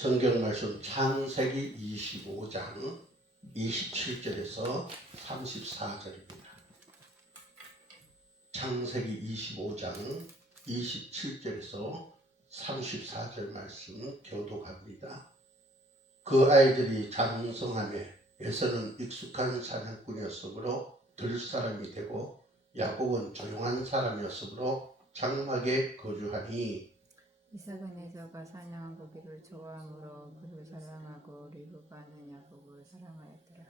성경 말씀 창세기 25장 27절에서 34절입니다. 창세기 25장 27절에서 34절 말씀 교독합니다. 그 아이들이 장성하며 에서는 익숙한 사냥꾼이었으므로 들 사람이 되고 야곱은 조용한 사람이었으므로 장막에 거주하니 이삭은 에서가 사냥한 고기를 좋아하므로 그를 사랑하고 리브가는 야곱을 사랑하였더라.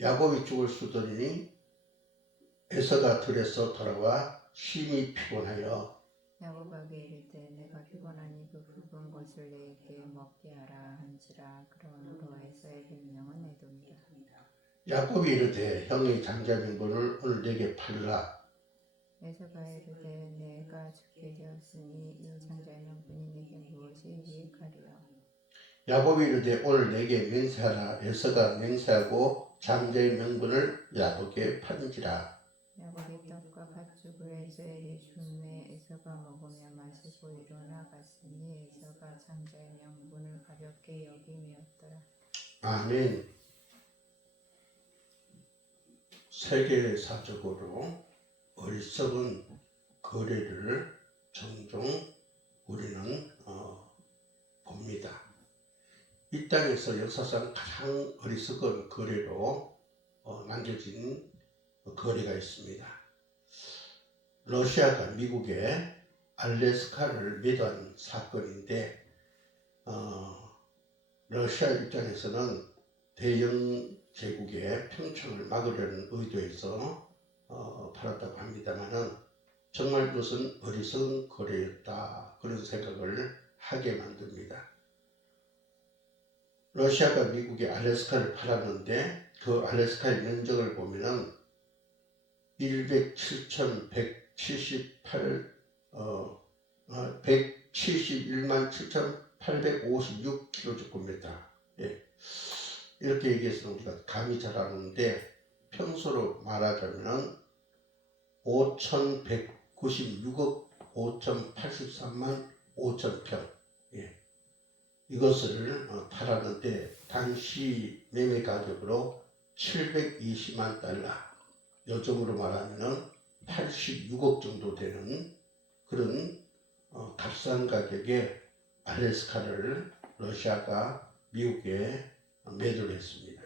야곱이 죽을 수더니 에서가 들에서 돌아와 심히 피곤하여 야곱에게 이르되 내가 피곤하니 그 굵은 것을 내게 먹게 하라 한지라. 그러므로 에서의 별명은 에돔이라. 야곱이 이르되 형의 장자명분을 오늘 내게 팔으라. 에서가 이르되 내가 죽게 되었으니 이 장자의 명분이 내게 무엇이 유익하리요. 야곱이 이르되 오늘 내게 맹세하라. 에서가 맹세하고 장자의 명분을 야곱에게 판지라. 야곱이 떡과 팥죽을 에서에게 주매 에서가 먹으며 마시고 일어나 갔으니 에서가 장자의 명분을 가볍게 여김이었더라. 아멘. 세계사적으로 어리석은 거래를 종종 우리는 봅니다. 이 땅에서 역사상 가장 어리석은 거래로 남겨진 거래가 있습니다. 러시아가 미국의 알래스카를 매도한 사건인데 러시아 입장에서는 대영 제국의 평창을 막으려는 의도에서 팔았다고 합니다만은 정말 그것은 어리석은 거래였다, 그런 생각을 하게 만듭니다. 러시아가 미국에 알래스카를 팔았는데 그 알래스카의 면적을 보면은 171만 7,856km. 예. 이렇게 얘기해서 우리가 감이 잘 아는데 평소로 말하자면 5,196억 5,083만 5천평. 예. 이것을 팔았는데 당시 매매 가격으로 720만 달러, 요즘으로 말하면 86억 정도 되는 그런 값싼 가격에 알래스카를 러시아가 미국에 매도를 했습니다.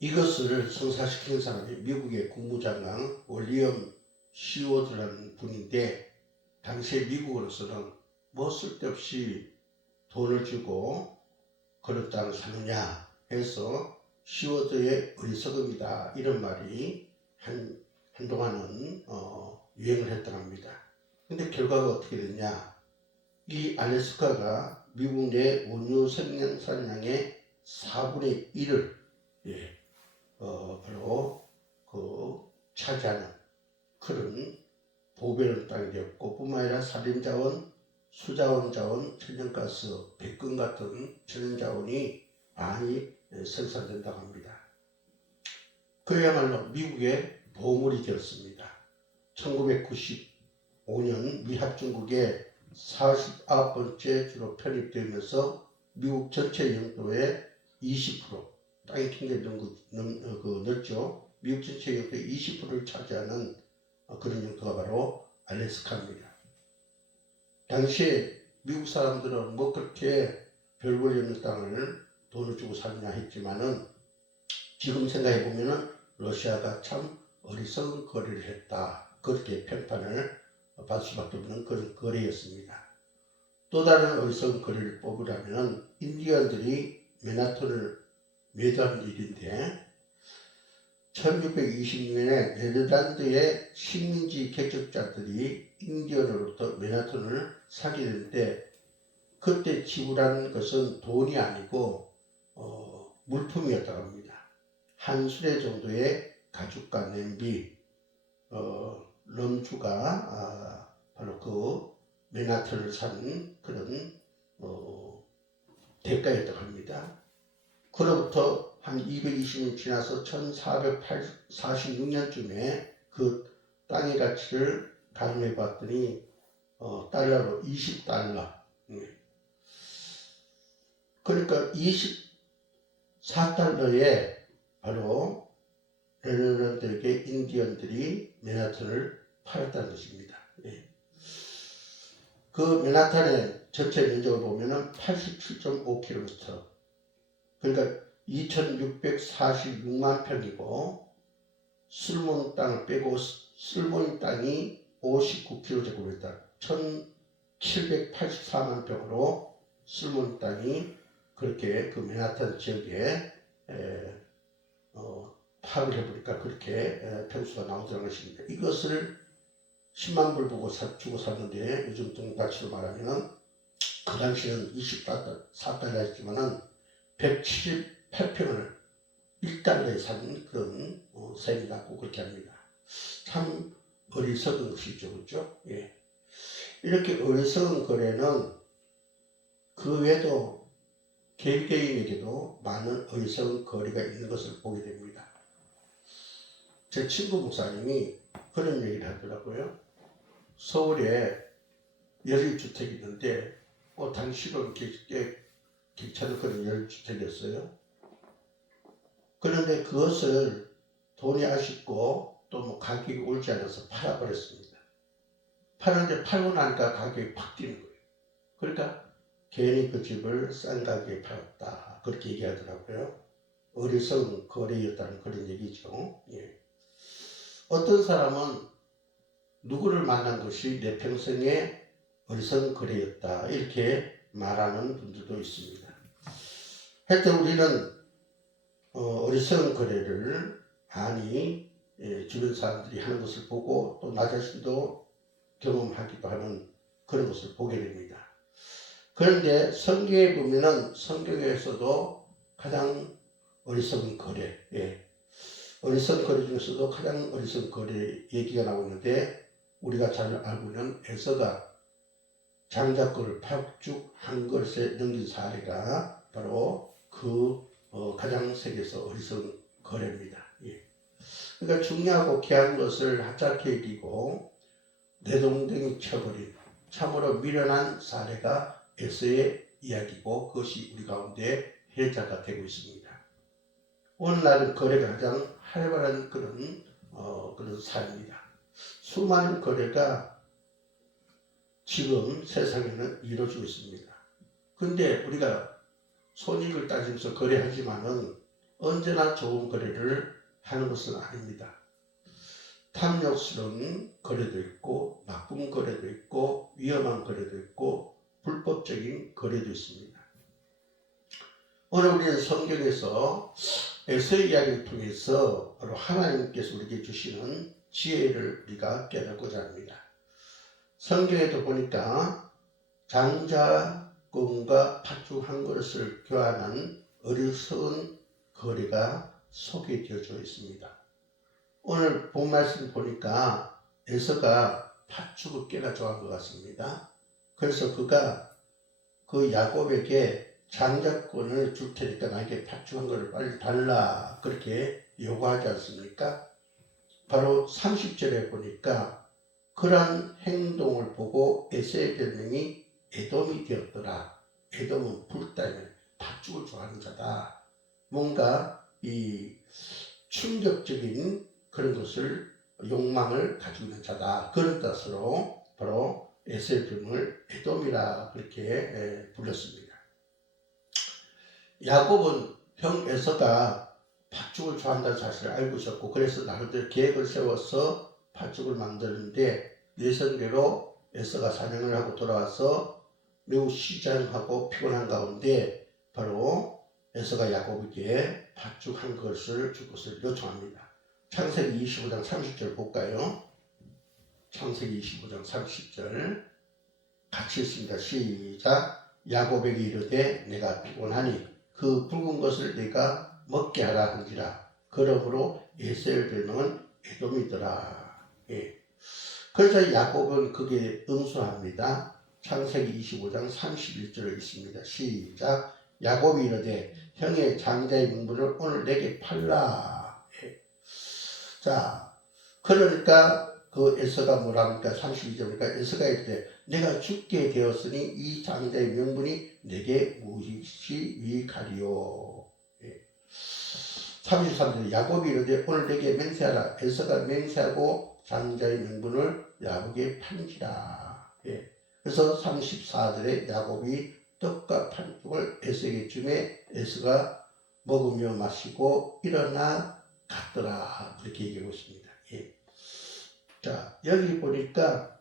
이것을 성사시킨 사람이 미국의 국무장관 윌리엄 시워드라는 분인데, 당시에 미국으로서는 뭐 쓸데없이 돈을 주고 그런 땅을 사느냐 해서 시워드의 어리석음이다, 이런 말이 한동안은 유행을 했다고 합니다. 근데 결과가 어떻게 됐냐? 이 알래스카가 미국 내 원유 생산량의 4분의 1을 바로 차지하는 그런 보배로운 땅이 되었고, 뿐만 아니라 산림자원, 수자원, 천연가스, 백금 같은 천연자원이 많이 생산된다고 합니다. 그야말로 미국의 보물이 되었습니다. 1995년 미합중국의 49번째 주로 편입되면서 미국 전체 영토의 20%, 땅이 굉장히 넓죠. 미국 전체 영토의 20%를 차지하는 그런 영토가 바로 알래스카입니다. 당시에 미국 사람들은 뭐 그렇게 별 볼 없는 땅을 돈을 주고 사느냐 했지만은, 지금 생각해 보면은 러시아가 참 어리석은 거래를 했다, 그렇게 평판을 받을 수밖에 없는 그런 거래였습니다. 또 다른 어리석은 거래를 뽑으라면 인디언들이 맨하탄을 매도한 일인데, 1620년에 네덜란드의 식민지 개척자들이 인디언으로부터 맨하탄을 사게 되는데, 그때 지불한 것은 돈이 아니고 물품이었다고 합니다. 한 수레 정도의 가죽과 냄비, 럼주가 바로 그 맨하탄을 산 그런 대가였다고 합니다. 그로부터 한 220년 지나서 1446년쯤에 그 땅의 가치를 가늠해 봤더니 달러로 20달러, 그러니까 24달러에 바로 레너런트에게 인디언들이 맨하탄을 팔았다는 것입니다. 예. 그 맨하탄의 전체 면적을 보면은 87.5km, 그러니까 2646만 평이고, 술몬 땅을 빼고 술몬 땅이 59km, 1784만 평으로 술몬 땅이 그렇게 그 맨하탄 지역에 파악을 해보니까 그렇게 평수가 나오더라는 것입니다. 이것을 10만 불 주고 샀는데 요즘 돈가치로 말하면은 그 당시는 24달러였지만은 178평을 1달러에 산 그런 셈이 났고 그렇게 합니다. 참 어리석은 것이죠, 그렇죠? 예. 이렇게 어리석은 거래는 그 외에도 개개인에게도 많은 어리석은 거래가 있는 것을 보게 됩니다. 제 친구 목사님이 그런 얘기를 하더라고요. 서울에 연립주택이 있는데 당시로는 괜찮은 그런 연립주택이었어요. 그런데 그것을 돈이 아쉽고 또 뭐 가격이 오르지 않아서 팔아버렸습니다. 팔았는데 팔고 나니까 가격이 팍 뛰는 거예요. 그러니까 괜히 그 집을 싼 가격에 팔았다, 그렇게 얘기하더라고요. 어리석은 거래였다는 그런 얘기죠. 예. 어떤 사람은 누구를 만난 것이 내 평생의 어리석은 거래였다, 이렇게 말하는 분들도 있습니다. 하여튼 우리는 어리석은 거래를 많이 주변 사람들이 하는 것을 보고 또 나 자신도 경험하기도 하는 그런 것을 보게 됩니다. 그런데 성경에 보면은 성경에서도 가장 어리석은 거래, 어리석은 거래 중에서도 가장 어리석은 거래 얘기가 나오는데, 우리가 잘 알고 있는 에서가 장자권을 팍죽한 것에 넘긴 사례가 바로 그 가장 세계에서 어리석은 거래입니다. 예. 그러니까 중요하고 귀한 것을 하찮게 여기고 내동댕이 쳐버린 참으로 미련한 사례가 에서의 이야기고, 그것이 우리 가운데 해자가 되고 있습니다. 오늘날은 거래가 가장 활발한 그런 사례입니다. 수많은 거래가 지금 세상에는 이루어지고 있습니다. 근데 우리가 손익을 따지면서 거래하지만은 언제나 좋은 거래를 하는 것은 아닙니다. 탐욕스러운 거래도 있고, 나쁜 거래도 있고, 위험한 거래도 있고, 불법적인 거래도 있습니다. 오늘 우리는 성경에서 에서의 이야기를 통해서 바로 하나님께서 우리에게 주시는 지혜를 우리가 깨닫고자 합니다. 성경에도 보니까 장자권과 팥죽 한 그릇을 교환한 어리석은 거래가 소개되어져 있습니다. 오늘 본 말씀 보니까 에서가 팥죽을 꽤나 좋아한 것 같습니다. 그래서 그가 그 야곱에게 장자권을 줄 테니까 나에게 팥죽 한 그릇을 빨리 달라, 그렇게 요구하지 않습니까? 바로 30절에 보니까 그러한 행동을 보고 에서의 별명이 에돔이 되었더라. 에돔은 불타면 팥죽을 좋아하는 자다. 뭔가 이 충격적인 그런 것을 욕망을 가지고 있는 자다, 그런 뜻으로 바로 에서의 별명을 에돔이라 그렇게 불렀습니다. 야곱은 형 에서가 팥죽을 좋아한다는 사실을 알고 있었고, 그래서 나름대로 계획을 세워서 팥죽을 만드는데, 예상대로 에서가 사냥을 하고 돌아와서 매우 시장하고 피곤한 가운데 바로 에서가 야곱에게 팥죽 한 그릇을 줄 것을 요청합니다. 창세기 25장 30절 볼까요? 창세기 25장 30절 같이 읽습니다. 시작. 야곱에게 이르되 내가 피곤하니 그 붉은 것을 내가 먹게 하라 한지라. 그러므로 에서의 별명은 에돔이더라. 예. 그래서 야곱은 그게 응수합니다. 창세기 25장 31절을 읽습니다. 시작. 야곱이 이르되 형의 장자의 명분을 오늘 내게 팔라. 예. 자, 그러니까 그 에서가 뭐랍니까? 32절이니까 에서가 이르되 내가 죽게 되었으니 이 장자의 명분이 내게 무엇이 유익하리요. 33절 야곱이 이르되 오늘 내게 맹세하라. 에서가 맹세하고 장자의 명분을 야곱에게 판지라. 그래서 34절에 야곱이 떡과 판죽을 에서에게 주매 에서가 먹으며 마시고 일어나 갔더라. 그렇게 얘기하고 있습니다. 자, 여기 보니까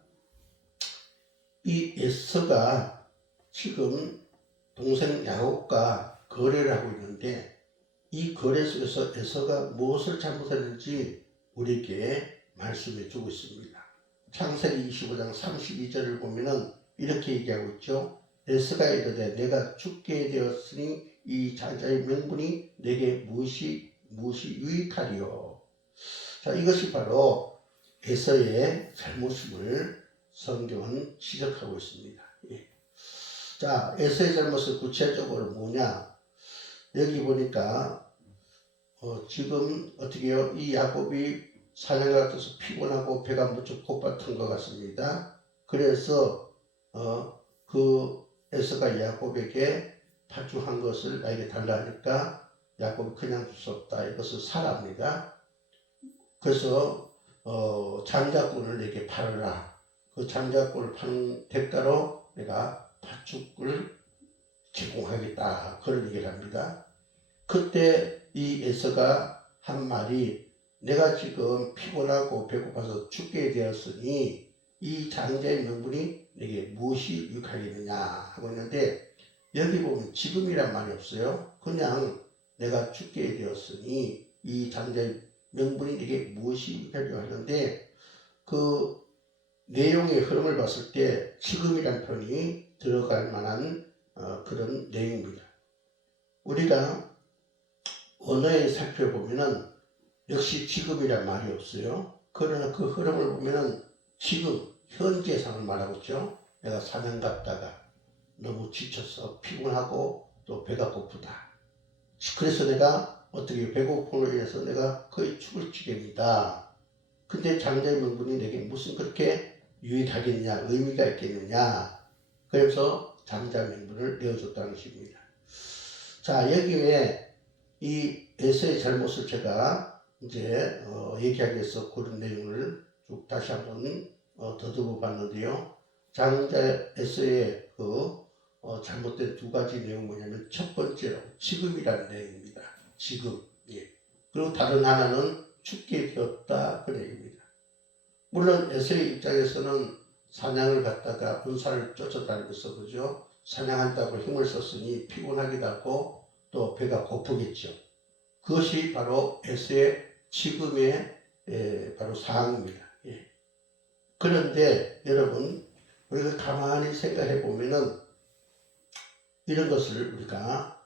이 에서가 지금 동생 야곱과 거래를 하고 있는데 이 거래 속에서 에서가 무엇을 잘못했는지 우리에게 말씀해 주고 있습니다. 창세기 25장 32절을 보면은 이렇게 얘기하고 있죠. 에서가 이르되 내가 죽게 되었으니 이 장자의 명분이 내게 무엇이 유익하리요. 자, 이것이 바로 에서의 잘못임을 성경은 지적하고 있습니다. 자, 에서의 잘못은 구체적으로 뭐냐? 여기 보니까 지금 어떻게 해요? 이 야곱이 사냥을 갔다서 피곤하고 배가 무척 고팠던 것 같습니다. 그래서 그 에서가 야곱에게 파주한 것을 나에게 달라 하니까 야곱이 그냥 줄 수 없다. 이것을 사랍니다. 그래서 장자권을 내게 팔아라. 그 장자권을 파는 대가로 내가 팥죽을 제공하겠다. 그런 얘기를 합니다. 그때 이 에서가 한 말이 내가 지금 피곤하고 배고파서 죽게 되었으니 이 장자의 명분이 내게 무엇이 유익하겠느냐 하고 있는데 여기 보면 지금이란 말이 없어요. 그냥 내가 죽게 되었으니 이 장자의 명분이 내게 무엇이 유익하려고 하는데 그 내용의 흐름을 봤을 때 지금이란 표현이 들어갈 만한 그런 내용입니다. 우리가 언어에 살펴보면은 역시 지금이란 말이 없어요. 그러나 그 흐름을 보면은 지금 현재 상을 말하고 있죠. 내가 사냥 갔다가 너무 지쳐서 피곤하고 또 배가 고프다. 그래서 내가 어떻게 배고픔으로 인해서 내가 거의 죽을 지경이다. 근데 장자의 명분이 내게 무슨 그렇게 유익하겠냐, 의미가 있겠느냐. 그래서 장자 명분을 내어줬다는 것입니다. 자, 여기에 이 에서의 잘못을 제가 이제 얘기하기 위해서 그런 내용을 쭉 다시 한번 더듬어 봤는데요. 장자 에서의 그 잘못된 두 가지 내용은 뭐냐면 첫 번째로 지금이라는 내용입니다. 지금. 그리고 다른 하나는 죽게 되었다 그 얘기입니다. 물론 에서의 입장에서는 사냥을 갔다가 군사를 쫓아다니면서 그죠? 사냥한다고 힘을 썼으니 피곤하기도 하고 또 배가 고프겠죠. 그것이 바로 에서의 지금의 바로 상황입니다. 그런데 여러분 우리가 가만히 생각해 보면은 이런 것을 우리가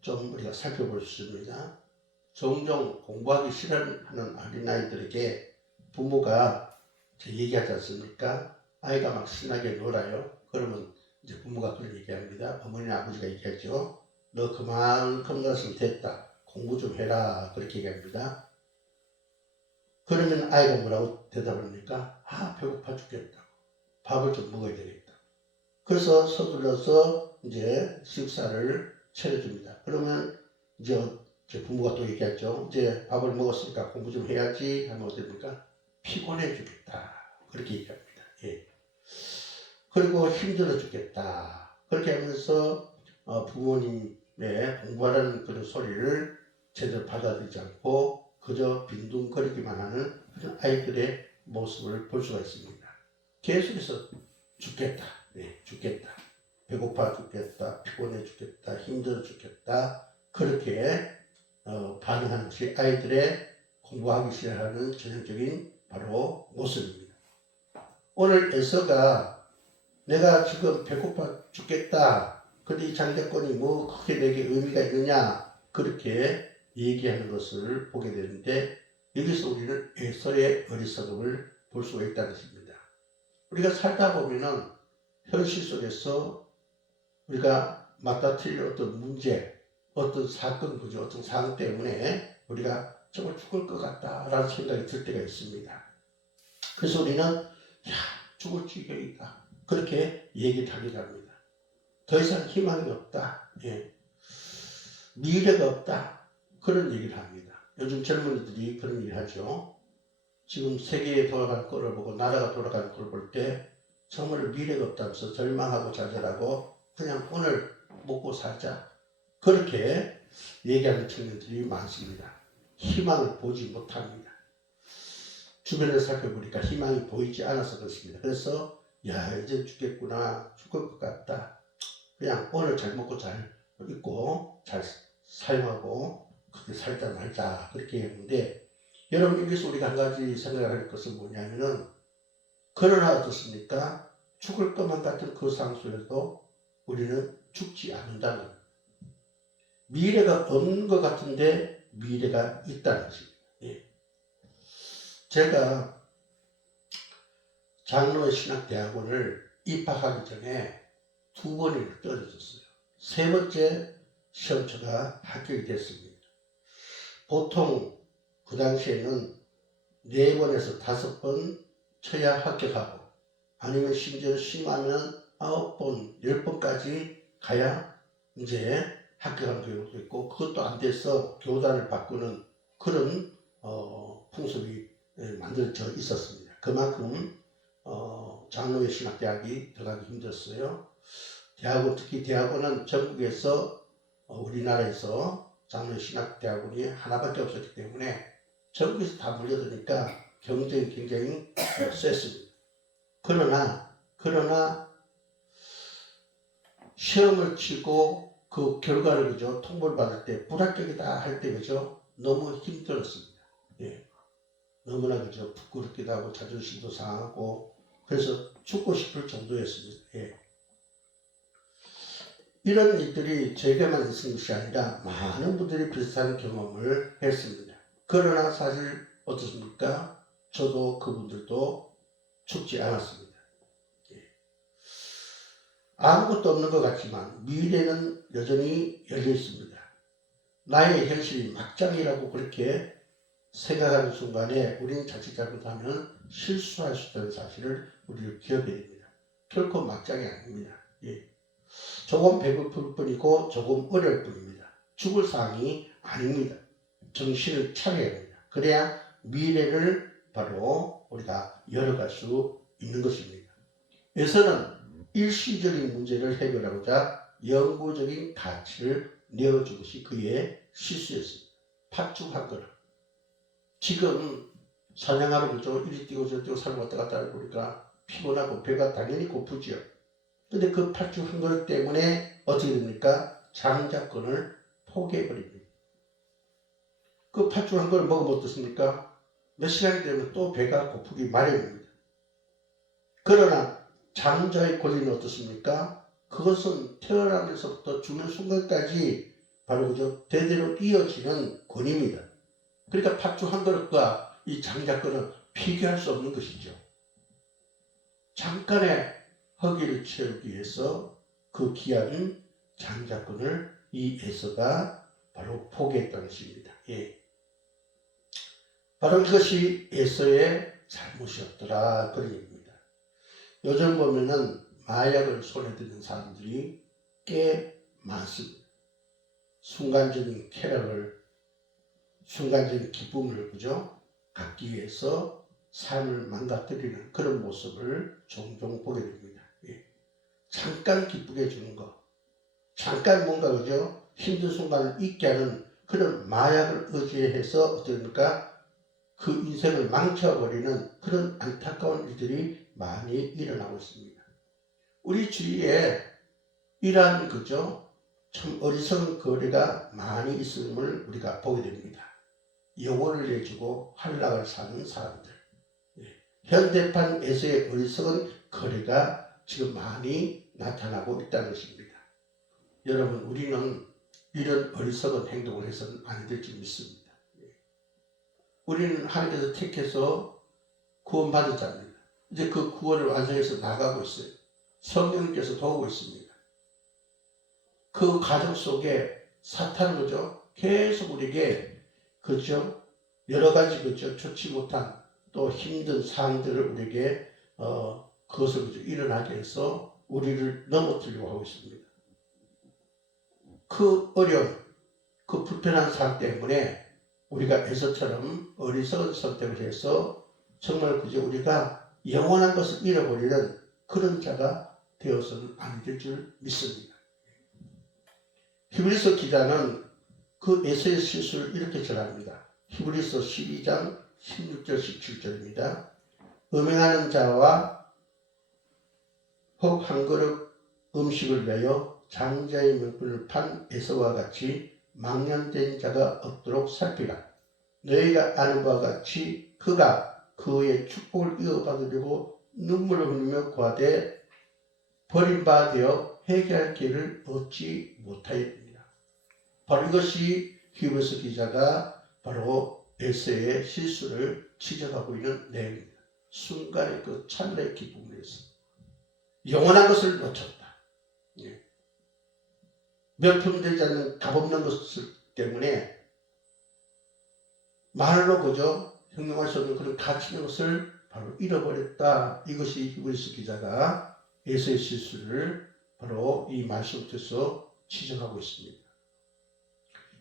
좀 우리가 살펴볼 수 있습니다. 종종 공부하기 싫어하는 어린아이들에게 부모가 얘기하지 않습니까? 아이가 막 신나게 놀아요. 그러면 이제 부모가 그런 얘기합니다. 어머니 아버지가 얘기하죠. 너 그만 겁났으면 됐다. 공부 좀 해라. 그렇게 얘기합니다. 그러면 아이가 뭐라고 대답합니까? 아, 배고파 죽겠다. 밥을 좀 먹어야 되겠다. 그래서 서둘러서 이제 식사를 차려줍니다. 그러면 이제 부모가 또 얘기하죠. 이제 밥을 먹었으니까 공부 좀 해야지 하면 어떻습니까? 피곤해 죽겠다. 그렇게 얘기합니다. 그리고 힘들어 죽겠다. 그렇게 하면서 부모님의 공부하라는 그런 소리를 제대로 받아들이지 않고 그저 빈둥거리기만 하는 그런 아이들의 모습을 볼 수가 있습니다. 계속해서 죽겠다. 죽겠다. 배고파 죽겠다. 피곤해 죽겠다. 힘들어 죽겠다. 그렇게 반응하는 것이 아이들의 공부하기 싫어하는 전형적인 바로 모습입니다. 오늘 에서가 내가 지금 배고파 죽겠다. 근데 이 장자권이 뭐 크게 내게 의미가 있느냐. 그렇게 얘기하는 것을 보게 되는데 여기서 우리는 에서의 어리석음을 볼 수가 있다는 것입니다. 우리가 살다 보면은 현실 속에서 우리가 맞다 틀릴 어떤 문제, 어떤 사건, 그죠? 어떤 상황 때문에 우리가 정말 죽을 것 같다라는 생각이 들 때가 있습니다. 그래서 우리는 죽을 지경이다. 그렇게 얘기를 하기도 합니다. 더 이상 희망이 없다. 예. 미래가 없다. 그런 얘기를 합니다. 요즘 젊은이들이 그런 얘기를 하죠. 지금 세계에 돌아가는 꼴을 보고 나라가 돌아가는 꼴을 볼 때 정말 미래가 없다면서 절망하고 좌절하고 그냥 오늘 먹고 살자. 그렇게 얘기하는 청년들이 많습니다. 희망을 보지 못합니다. 주변을 살펴보니까 희망이 보이지 않아서 그렇습니다. 그래서 야 이제 죽겠구나. 죽을 것 같다. 그냥 오늘 잘 먹고 잘 입고 잘 사용하고 그렇게 살자 말자 그렇게 했는데 여러분 여기서 우리가 한 가지 생각을 할 것은 뭐냐면은 그러나 어떻습니까? 죽을 것만 같은 그 상황에도 우리는 죽지 않는다는 겁니다. 미래가 없는 것 같은데 미래가 있다는 것입니다. 예. 제가 장로의 신학대학원을 입학하기 전에 2번이나 떨어졌어요. 3번째 시험처가 합격이 됐습니다. 보통 그 당시에는 4번에서 5번 쳐야 합격하고 아니면 심지어 심하면 9번, 10번까지 가야 이제 합격한 경우도 있고 그것도 안 돼서 교단을 바꾸는 그런 풍습이 만들어져 있었습니다. 그만큼 장로의 신학대학이 들어가기 힘들었어요. 대학원, 특히 대학원은 전국에서 우리나라에서 장로의 신학대학원이 하나밖에 없었기 때문에 전국에서 다 몰려드니까 경쟁이 굉장히 셌습니다. 그러나 시험을 치고 그 결과를 그죠 통보를 받을 때 불합격이다 할 때 그죠 너무 힘들었습니다. 예. 너무나 그죠 부끄럽기도 하고 자존심도 상하고 그래서 죽고 싶을 정도였습니다. 예. 이런 일들이 제게만 있은 것이 아니라 많은 분들이 비슷한 경험을 했습니다. 그러나 사실 어떻습니까? 저도 그분들도 죽지 않았습니다. 예. 아무것도 없는 것 같지만 미래는 여전히 열려 있습니다. 나의 현실이 막장이라고 그렇게 생각하는 순간에 우리는 자칫 잘못하면 실수할 수 있다는 사실을 우리를 기억해야 됩니다. 결코 막장이 아닙니다. 예. 조금 배고플 뿐이고 조금 어려울 뿐입니다. 죽을 상황이 아닙니다. 정신을 차려야 합니다. 그래야 미래를 바로 우리가 열어갈 수 있는 것입니다. 에서는 일시적인 문제를 해결하고자 영구적인 가치를 내어준 것이 그의 실수였습니다. 팥죽 한 그릇. 지금 사냥하러 그죠? 이리 뛰고 저리 뛰고 산 왔다 갔다 하다 보니까 피곤하고 배가 당연히 고프지요. 근데 그 팥죽 한 그릇 때문에 어떻게 됩니까? 장자권을 포기해버립니다. 그 팥죽 한 그릇 먹으면 어떻습니까? 몇 시간이 되면 또 배가 고프기 마련입니다. 그러나 장자의 권리는 어떻습니까? 그것은 태어나면서부터 죽는 순간까지 바로 그저 대대로 이어지는 권위입니다. 그러니까 팥죽 한 그릇과 이 장자권은 비교할 수 없는 것이죠. 잠깐의 허기를 채우기 위해서 그 귀한 장자권을 이 에서가 바로 포기했다는 것입니다. 예. 바로 이것이 에서의 잘못이었더라 그런 얘기입니다. 요즘 보면은 마약을 손에 드는 사람들이 꽤 많습니다. 순간적인 쾌락을, 순간적인 기쁨을 그죠? 갖기 위해서 삶을 망가뜨리는 그런 모습을 종종 보게 됩니다. 예. 잠깐 기쁘게 해주는 것, 잠깐 뭔가 그죠? 힘든 순간을 잊게 하는 그런 마약을 의지해서 어떻습니까? 그 인생을 망쳐버리는 그런 안타까운 일들이 많이 일어나고 있습니다. 우리 주위에 이러한 그죠? 참 어리석은 거래가 많이 있음을 우리가 보게 됩니다. 영혼을 내주고 환락을 사는 사람들. 현대판에서의 어리석은 거래가 지금 많이 나타나고 있다는 것입니다. 여러분 우리는 이런 어리석은 행동을 해서는 안 될 줄 믿습니다. 우리는 하나님께서 택해서 구원받은 자입니다. 이제 그 구원을 완성해서 나가고 있어요. 성령님께서 도우고 있습니다. 그 과정 속에 사탄은 그죠? 계속 우리에게 그죠? 여러 가지 그죠? 좋지 못한 또 힘든 사항들을 우리에게 그것을 그저 일어나게 해서 우리를 넘어뜨리려고 하고 있습니다. 그 어려움, 그 불편한 삶 때문에 우리가 에서처럼 어리석은 선택을 해서 정말 그저 우리가 영원한 것을 잃어버리는 그런 자가 되어서는 안 될 줄 믿습니다. 히브리서 기자는 그 에서의 실수를 이렇게 전합니다. 히브리서 12장 16절 17절입니다. 음행하는 자와 혹 한 그릇 음식을 위하여 장자의 명분을 판 에서와 같이 망령된 자가 없도록 살피라. 너희가 아는 바와 같이 그가 그의 축복을 이어받으려고 눈물을 흘리며 구하되 버림받아 회개할 길을 얻지 못하였습니다. 바로 이것이 히브리서 기자가 바로 에서의 실수를 지적하고 있는 내용입니다. 순간의 그 찰나의 기쁨을 위해서 영원한 것을 놓쳤다. 명품되지 않는 값없는 것을 때문에 말로 그저 형용할 수 없는 그런 가치 있는 것을 바로 잃어버렸다. 이것이 히브리서 기자가 에서의 실수를 바로 이 말씀 속에서 지적하고 있습니다.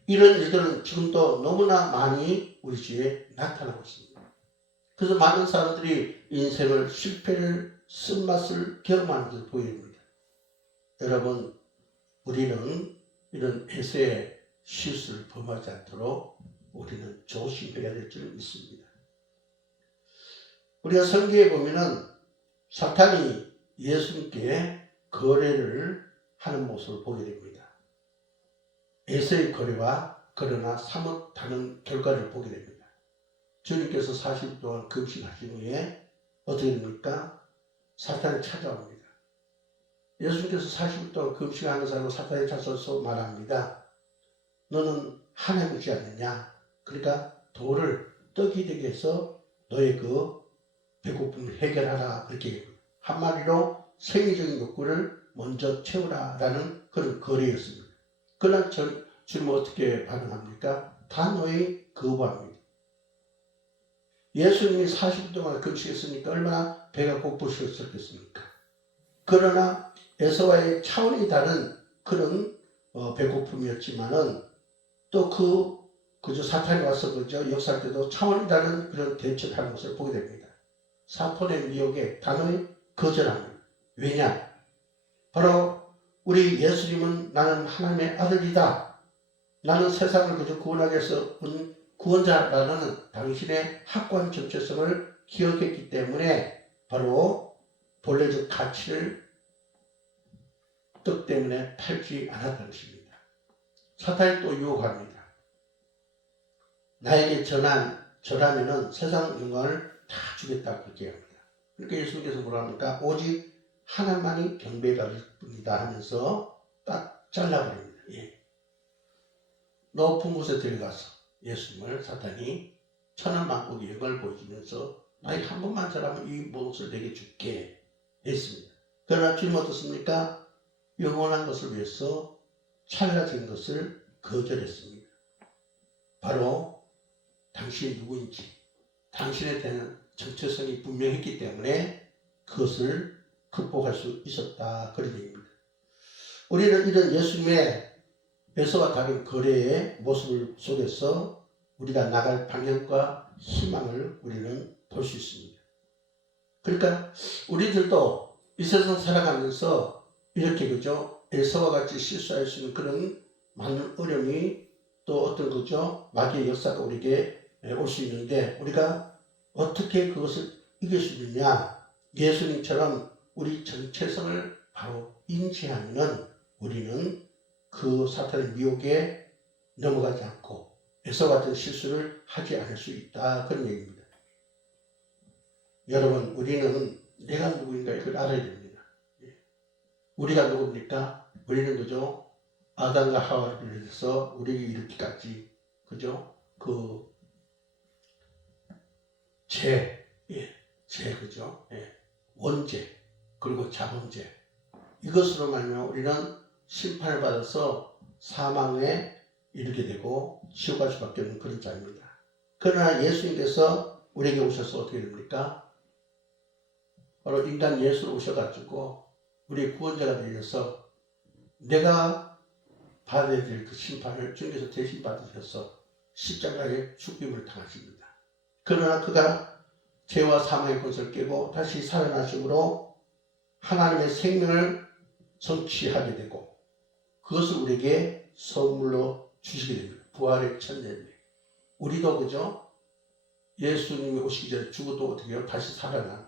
이런 일들은 지금도 너무나 많이 우리 주위에 나타나고 있습니다. 그래서 많은 사람들이 인생을 실패를 쓴맛을 경험하는 것을 보입니다. 여러분, 우리는 이런 에서의 실수를 범하지 않도록 우리는 조심해야 될 줄 믿습니다. 우리가 성경에 보면은 사탄이 예수님께 거래를 하는 모습을 보게 됩니다. 에서의 거래와 그러나 사뭇 다른 결과를 보게 됩니다. 주님께서 40일 동안 금식하신 후에 어떻게 됩니까? 사탄이 찾아옵니다. 예수님께서 40일 동안 금식하는 사람을 사탄이 찾아서 말합니다. 너는 하나님이지 않느냐? 그러니까 돌을 떡이 되게 해서 너의 그 배고픔을 해결하라. 그렇게 얘기합니다. 한마디로 생리적인 욕구를 먼저 채우라라는 그런 거래였습니다. 그러나 주님은 어떻게 반응합니까? 단호히 거부합니다. 예수님이 40일 동안 금식했으니까 얼마나 배가 고프셨겠습니까? 그러나 에서와의 차원이 다른 그런 배고픔이었지만은 또 그저 사탄이 와서 그저 역사할 때도 차원이 다른 그런 대처를 하는 것을 보게 됩니다. 사탄의 미혹에 단호히 거절합니다. 왜냐? 바로 우리 예수님은 나는 하나님의 아들이다. 나는 세상을 그저 구원하기 위해서 온 구원자라는 당신의 확고한 정체성을 기억했기 때문에 바로 본래적 가치를 떡 때문에 팔지 않았던 것입니다. 사탄이 또 유혹합니다. 나에게 절하면은 세상 영광을 다 주겠다 그렇게 합니다. 그러니까 예수님께서 뭐라 합니까? 오직 하나만이 경배받을 뿐이다 하면서 딱 잘라버립니다. 예. 높은 곳에 들어가서 예수님을 사탄이 천하만국의 영광을 보여주면서 나에게 한 번만 잘하면 이 모든 것을 내게 줄게 했습니다. 그러나 주님 어떻습니까? 영원한 것을 위해서 찰나적인 것을 거절했습니다. 바로 당신이 누구인지 당신에 대한 정체성이 분명했기 때문에 그것을 극복할 수 있었다. 그런 얘기입니다. 우리는 이런 예수님의 에서와 다른 거래의 모습을 속에서 우리가 나갈 방향과 희망을 우리는 볼 수 있습니다. 그러니까 우리들도 이 세상 살아가면서 이렇게 그죠? 에서와 같이 실수할 수 있는 그런 많은 어려움이 또 어떤 거죠? 마귀의 역사가 우리에게 올 수 있는데 우리가 어떻게 그것을 이길 수 있느냐? 예수님처럼 우리 정체성을 바로 인지하면은 우리는 그 사탄의 미혹에 넘어가지 않고 에서 같은 실수를 하지 않을 수 있다. 그런 얘기입니다. 여러분, 우리는 내가 누구인가 이걸 알아야 됩니다. 우리가 누굽니까? 우리는 그죠? 아담과 하와를 비롯해서 우리에게 이르기까지 그죠? 그 그죠? 원죄 그리고 자범죄 이것으로 말미암아 우리는 심판을 받아서 사망에 이르게 되고 지옥 갈 수밖에 없는 그런 자입니다. 그러나 예수님께서 우리에게 오셔서 어떻게 됩니까? 바로 인간 예수로 오셔가지고 우리 구원자가 되셔서 내가 받아야 될 그 심판을 주님께서 대신 받으셔서 십자가에 죽임을 당하십니다. 그러나 그가 죄와 사망의 것을 깨고 다시 살아나심으로 하나님의 생명을 성취하게 되고 그것을 우리에게 선물로 주시게 됩니다. 부활의 천년입니다. 우리도 그죠? 예수님이 오시기 전에 죽어도 어떻게 해요? 다시 살아나는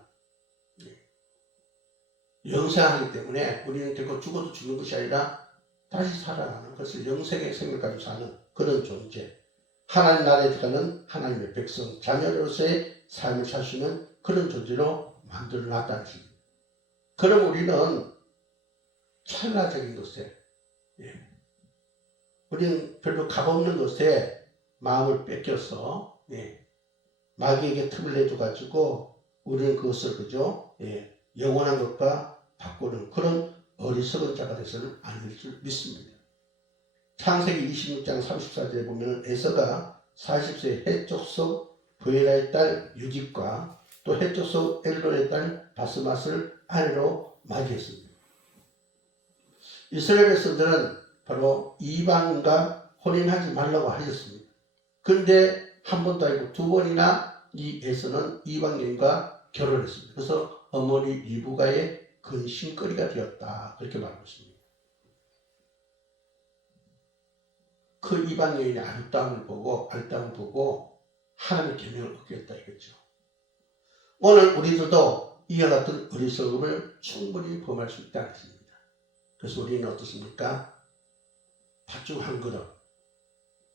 영생하기 때문에 우리는 결코 죽어도 죽는 것이 아니라 다시 살아나는 것을 영생의 생명을 가지고 사는 그런 존재. 하나님 나라에 들어가는 하나님의 백성, 자녀로서의 삶을 살 수 있는 그런 존재로 만들어 놨다는 것입니다. 그럼 우리는 찰나적인 것에, 우리는 별로 값없는 것에 마음을 뺏겨서, 마귀에게 틈을 내줘가지고 우리는 그것을 그죠? 영원한 것과 바꾸는 그런 어리석은 자가 되서는 안 될 줄 믿습니다. 창세기 26장 34절에 보면 에서가 40세 해족속 부에라의 딸 유집과 또 해족속 엘론의 딸 바스맛을 아내로 맞이했습니다. 이스라엘 백성들은 바로 이방인과 혼인하지 말라고 하셨습니다. 그런데 한 번도 아니고 두 번이나 이 에서는 이방 여인과 결혼했습니다. 그래서 어머니 리브가의 근심거리가 되었다. 그렇게 말하고 있습니다. 그 이방 여인의 아름다움을 보고 하나님의 계명을 얻겠다 이거죠. 오늘 우리들도 이와 같은 어리석음을 충분히 범할 수 있다는 것입니다. 그래서 우리는 어떻습니까? 팥죽 한 그릇,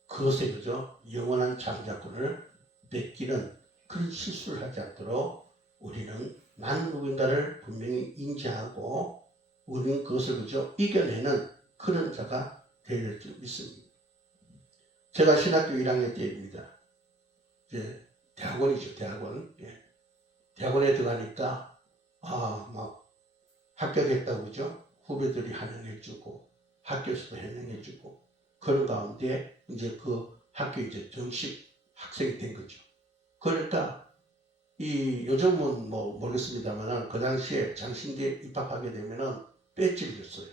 그것에 그저 영원한 장자권을 뺏기는 그런 실수를 하지 않도록 우리는 난 누군가를 분명히 인지하고 우리는 그것을 그저 이겨내는 그런 자가 되어야 될 줄 믿습니다. 제가 신학교 1학년 때입니다. 이제 대학원이죠, 대학원. 대학원에 들어가니까 막 합격했다고 그죠? 후배들이 환영해주고 학교에서도 환영해주고 그런 가운데 이제 그 학교 이제 정식 학생이 된 거죠. 그러니까 이 요즘은 뭐 모르겠습니다만 그 당시에 장신대에 입학하게 되면은 배지를 줬어요.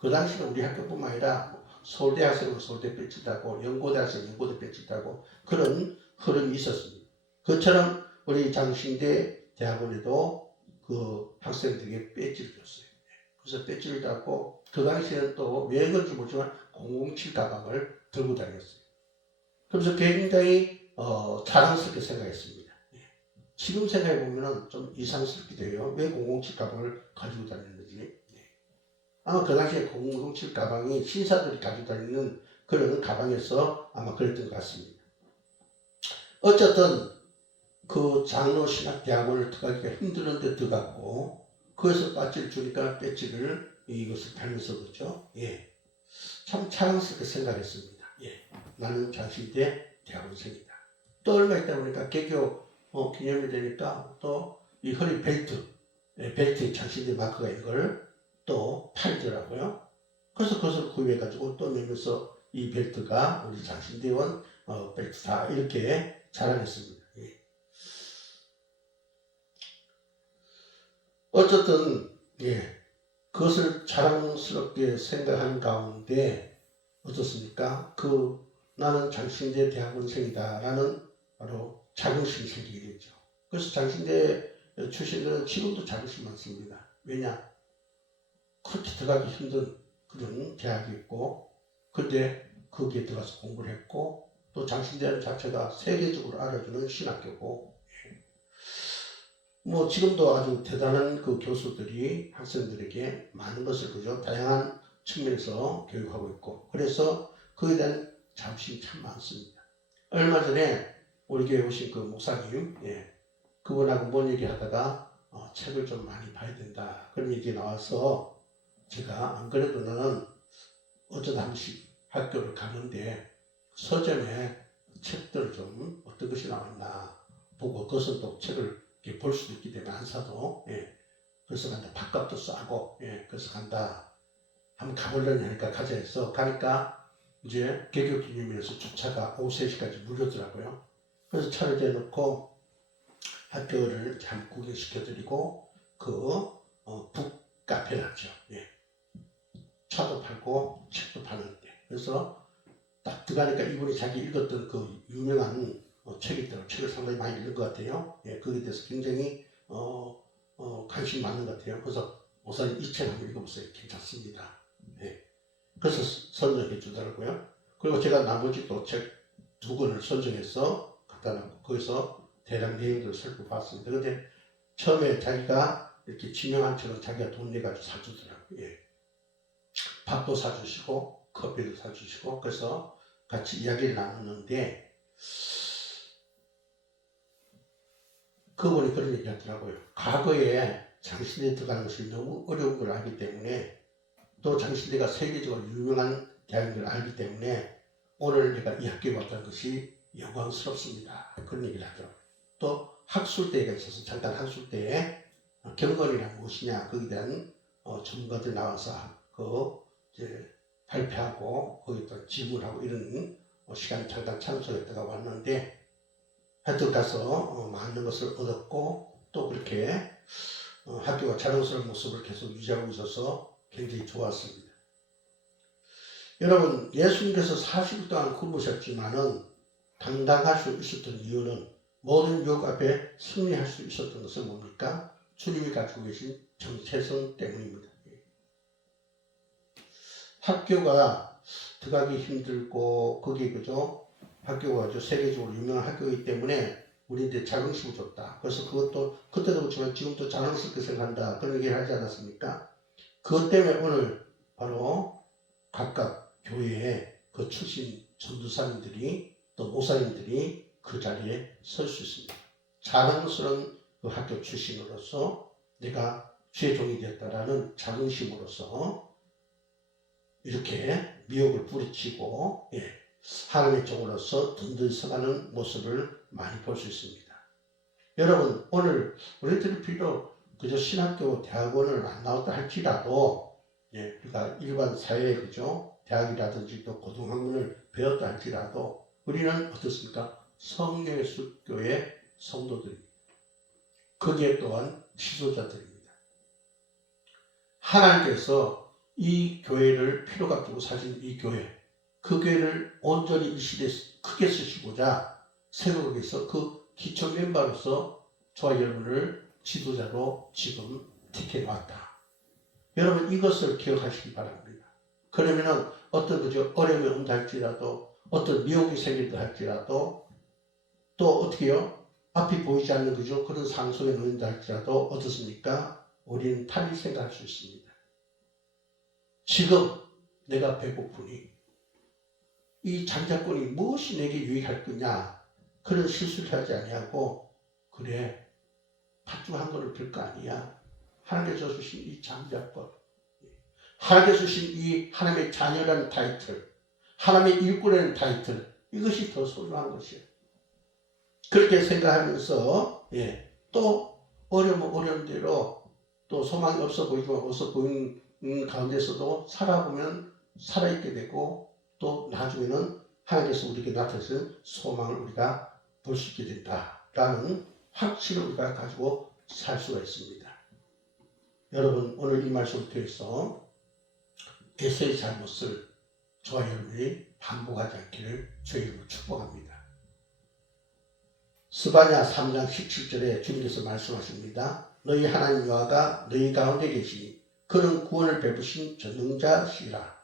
그 당시는 우리 학교뿐만 아니라 서울대 학생은 서울대 배지 따고 연고대 학생은 연고대 배지 따고 그런 흐름이 있었습니다. 그처럼 우리 장신대 대학원에도 그 학생들에게 배지를 줬어요. 그래서 배지를 따고 그 당시에는 또 왜 그런지 모르지만 007 가방을 들고 다녔어요. 그래서 굉장히 자랑스럽게 생각했습니다. 지금 생각해보면 좀 이상스럽기도 해요. 왜 007 가방을 가지고 다녔는지. 아마 그 당시에 007 가방이 신사들이 가지고 다니는 그런 가방에서 아마 그랬던 것 같습니다. 어쨌든 그 장로신학대학원을 들어가기가 힘드는데 들어갔고 거기서 배지를 주니까 배지를 이것을 달면서 그렇죠. 참 자랑스럽게 생각했습니다. 나는 장신대 대학원생이다. 또 얼마 있다 보니까 개교 기념이 되니까 또 이 허리 벨트에 장신대 마크가 있는 걸 또 팔더라고요. 그래서 그것을 구입해가지고 또 내면서 이 벨트가 우리 장신대원 벨트다 이렇게 자랑했습니다. 어쨌든 그것을 자랑스럽게 생각하는 가운데 어떻습니까? 나는 장신대 대학원생이다라는 바로 자긍심이 생기게 되죠. 그래서 장신대 출신들은 지금도 자긍심 많습니다. 왜냐? 그렇게 들어가기 힘든 그런 대학이 있고 근데 거기에 들어가서 공부를 했고 또 장신대는 자체가 세계적으로 알아주는 신학교고 뭐 지금도 아주 대단한 그 교수들이 학생들에게 많은 것을 그죠 다양한 측면에서 교육하고 있고 그래서 그에 대한 자부심이 참 많습니다. 얼마 전에 우리 교회 오신 그 목사님 그분하고 뭔 얘기하다가 책을 좀 많이 봐야 된다 그런 얘기 나와서 제가 안 그래도 나는 어쩌다 한 번씩 학교를 가는데 서점에 책들을 좀 어떤 것이 나왔나 보고 그것은 또 책을 볼 수도 있기 때문에 안 사도 그래서 간다. 밥값도 싸고 그래서 간다. 한번 가보려니 하니까 가자 해서 가니까 이제 개교 기념일에서 주차가 오후 3시까지 무료더라고요. 그래서 차를 대놓고 학교를 참 구경시켜드리고 북카페 났죠. 예. 차도 팔고 책도 파는데 그래서 딱 들어가니까 이분이 자기 읽었던 그 유명한 책이 있더라고요. 책을 상당히 많이 읽은 것 같아요. 예, 거기에 대해서 굉장히 관심이 많은 것 같아요. 그래서 목사님 이 책 한번 읽어보세요. 괜찮습니다. 예. 그래서 선정해 주더라고요. 그리고 제가 나머지 또 책 2권을 선정해서 갖다 놓고 거기서 대략 내용들을 살펴봤습니다. 그런데 처음에 자기가 이렇게 지명한 책은 자기가 돈 내가지고 사주더라고요. 예. 밥도 사주시고 커피도 사주시고 그래서 같이 이야기를 나누는데 그분이 그런 얘기 하더라고요. 과거에 장신대 들어가는 것이 너무 어려운 걸 알기 때문에 또 장신대가 세계적으로 유명한 대학인 걸 알기 때문에 오늘 내가 이 학교에 왔다는 것이 영광스럽습니다. 그런 얘기를 하더라고요. 또 학술대회가 있어서 잠깐 학술대회에 경건이란 무엇이냐 거기에 대한 전문가들 나와서 이제 발표하고 거기다 질문하고 이런 시간 잠깐 참석했다가 왔는데 하여튼 가서 많은 것을 얻었고 또 그렇게 학교가 자랑스러운 모습을 계속 유지하고 있어서 굉장히 좋았습니다. 여러분 예수님께서 40일 동안 굶으셨지만은 당당할 수 있었던 이유는 모든 유혹 앞에 승리할 수 있었던 것은 뭡니까? 주님이 가지고 계신 정체성 때문입니다. 학교가 들어가기 힘들고 거기 그죠? 학교가 아주 세계적으로 유명한 학교이기 때문에 우리한테 자긍심을 줬다. 그래서 그것도 그때도 그렇지만 지금도 자랑스럽게 생각한다. 그런 얘기를 하지 않았습니까? 그것 때문에 오늘 바로 각각 교회에 그 출신 전도사님들이 또 목사님들이 그 자리에 설 수 있습니다. 자랑스러운 그 학교 출신으로서 내가 주의 종이 되었다라는 자긍심으로서 이렇게 미혹을 뿌리치고 하나님의 종으로서 든든히 서가는 모습을 많이 볼 수 있습니다. 여러분 오늘 우리들이 비록 그저 신학교 대학원을 안 나왔다 할지라도 우리가 일반 사회에 그죠 대학이라든지 또 고등학문을 배웠다 할지라도 우리는 어떻습니까? 성령의 성도들입니다. 거기에 또한 지도자들입니다. 하나님께서 이 교회를 피로가 두고 사신 이 교회 그 교회를 온전히 이 시대에 크게 쓰시고자 세력에서 그 기초 멤버로서 저와 여러분을 지도자로 지금 택해왔다. 여러분 이것을 기억하시기 바랍니다. 그러면은 어떤 그저 어려움이 온다 할지라도 어떤 미혹이 생긴다 할지라도 또 어떻게요? 앞이 보이지 않는 그저 그런 상황 속에 놓인다 할지라도 어떻습니까? 우리는 탈이 생각할 수 있습니다. 지금 내가 배고프니 이 장자권이 무엇이 내게 유익할 거냐 그런 실수를 하지 아니하고 그래 팥죽 한 그릇 별 거 아니야. 하나님께서 주신 이 장자권 하나님께서 주신 이 하나님의 자녀라는 타이틀 하나님의 일꾼이라는 타이틀 이것이 더 소중한 것이에요. 그렇게 생각하면서 또 어려우면 어려운 대로 또 소망이 없어 보이지만 없어 보이는 가운데서도 살아보면 살아있게 되고 또 나중에는 하나님께서 우리에게 나타내신 소망을 우리가 볼 수 있게 된다라는 확신을 우리가 가지고 살 수가 있습니다. 여러분 오늘 이 말씀을 통해서 에세의 잘못을 저와 여러분이 반복하지 않기를 주의 이름으로 축복합니다. 스바냐 3장 17절에 주님께서 말씀하십니다. 너희 하나님 여호와가 너희 가운데 계시니 그는 구원을 베푸신 전능자시라.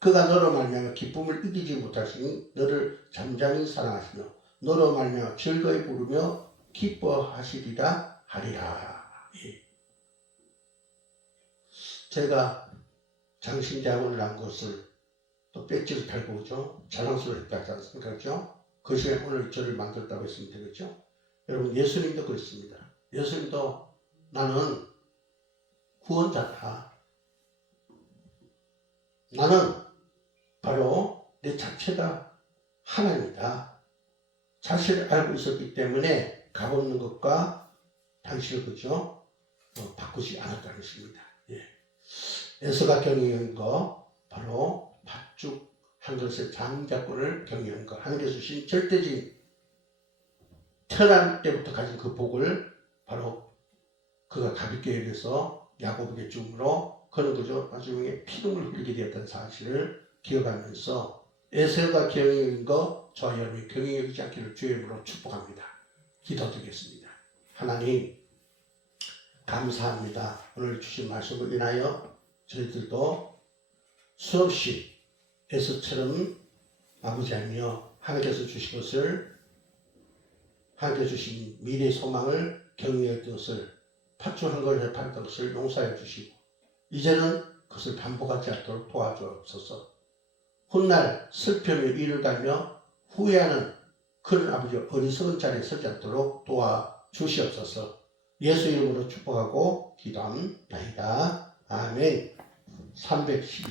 그가 너로 말미암아 기쁨을 이기지 못하시니 너를 잠잠히 사랑하시며 너로 말미암아 즐거이 부르며 기뻐하시리라 하리라. 제가 장신대학원을 난 것을 또 배지를 달고 오죠. 자랑스러웠다 하지 않습니까? 그렇죠? 그 시간에 오늘 저를 만들었다고 했으면 되겠죠? 여러분 예수님도 그렇습니다. 예수님도 나는 구원자다. 나는 바로 내 자체가 하나님이다. 자신을 알고 있었기 때문에 값없는 것과 당신을 그죠? 바꾸지 않았다는 것입니다. 에서가 경영한 거 바로 팥죽 한 그릇의 장자권을 경영한 거 하나님께서 주신 절대적인 태어날 때부터 가진 그 복을 바로 그가 가볍게 여겨서 야곱에게 줌으로 그는 그저 나중에 피눈물 흘리게 되었다는 사실을 기억하면서 에서가 경히 여긴 거 저와 여러분이 경히 여기지 않기를 주의 이름으로 축복합니다. 기도드리겠습니다. 하나님 감사합니다. 오늘 주신 말씀을 인하여 저희들도 수없이 에서처럼 아버지하며 하나님께서 주신 것을 하나님께서 주신 미래의 소망을 경외했던 것을 파출한 걸 해파했던 것을 용서해 주시고 이제는 그것을 반복하지 않도록 도와주옵소서. 훗날 슬픔에 이를 갈며 후회하는 그런 아버지 어리석은 자리에 서지 않도록 도와주시옵소서. 예수 이름으로 축복하고 기도합니다. 아멘. 312